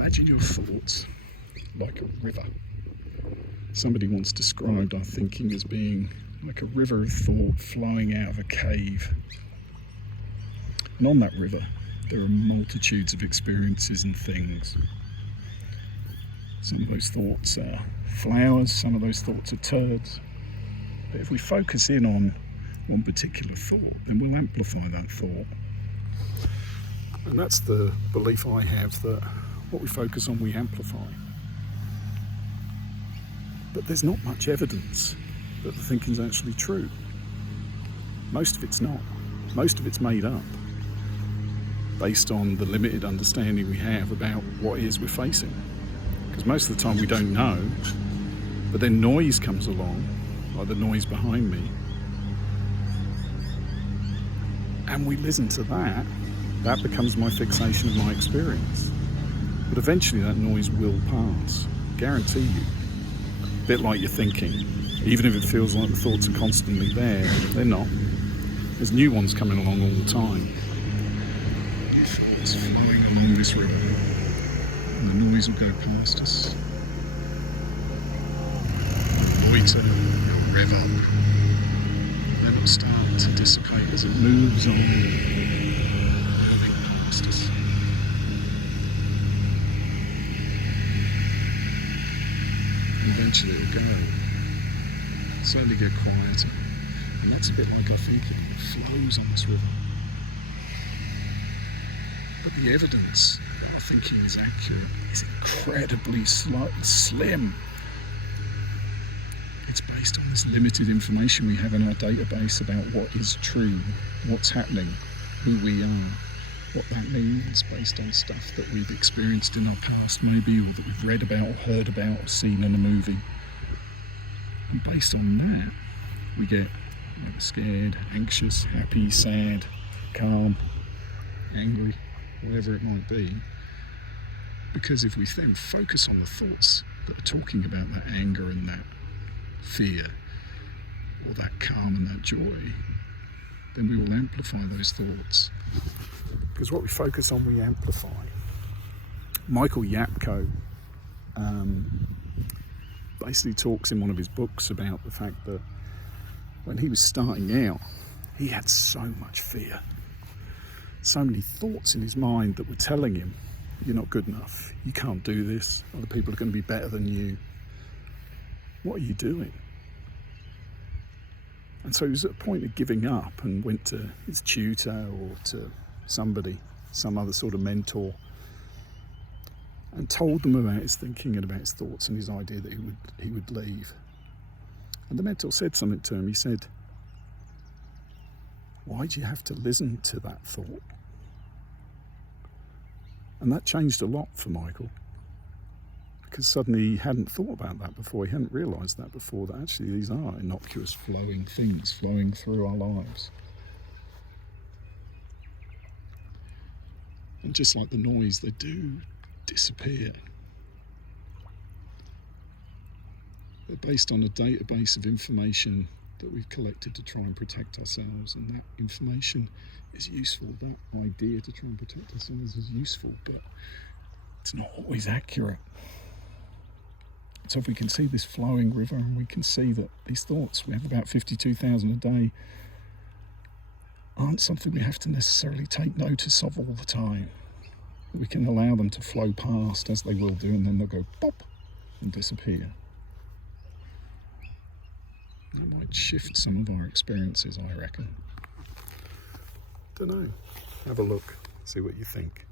Imagine your thoughts like a river. Somebody once described our thinking as being like a river of thought flowing out of a cave. And on that river, there are multitudes of experiences and things. Some of those thoughts are flowers, some of those thoughts are turds. But if we focus in on one particular thought, then we'll amplify that thought. And that's the belief I have, that what we focus on, we amplify. But there's not much evidence that the thinking's actually true. Most of it's not. Most of it's made up, based on the limited understanding we have about what it is we're facing. Because most of the time we don't know, but then noise comes along, like the noise behind me, and we listen to that. That becomes my fixation of my experience. But eventually that noise will pass, guarantee you. A bit like your thinking. Even if it feels like the thoughts are constantly there, they're not. There's new ones coming along all the time. It's flowing along this river, and the noise will go past us. Loiter, your river. Then it'll start to dissipate as it moves on, moving past us. Eventually it'll go. Slowly get quieter. And that's a bit like our thinking. It flows on this river. But the evidence that our thinking is accurate is incredibly slim. It's based on this limited information we have in our database about what is true, what's happening, who we are, what that means, based on stuff that we've experienced in our past maybe, or that we've read about or heard about or seen in a movie. And based on that, we get scared, anxious, happy, sad, calm, angry, whatever it might be. Because if we then focus on the thoughts that are talking about that anger and that fear, or that calm and that joy, then we will amplify those thoughts. Because what we focus on, we amplify. Michael Yapko basically talks in one of his books about the fact that when he was starting out, he had so much fear, so many thoughts in his mind that were telling him, you're not good enough, you can't do this, other people are going to be better than you. What are you doing? And so he was at a point of giving up and went to his tutor or to somebody, some other sort of mentor, and told them about his thinking and about his thoughts and his idea that he would leave. And the mentor said something to him. He said, why do you have to listen to that thought? And that changed a lot for Michael, because suddenly he hadn't thought about that before. He hadn't realised that before, that actually these are innocuous flowing things flowing through our lives. And just like the noise, they do disappear. They're based on a database of information that we've collected to try and protect ourselves, and that information is useful. That idea to try and protect ourselves is useful, but it's not always accurate. So if we can see this flowing river, and we can see that these thoughts, we have about 52,000 a day, aren't something we have to necessarily take notice of all the time. We can allow them to flow past, as they will do, and then they'll go pop and disappear. That might shift some of our experiences, I reckon. Don't know. Have a look, see what you think.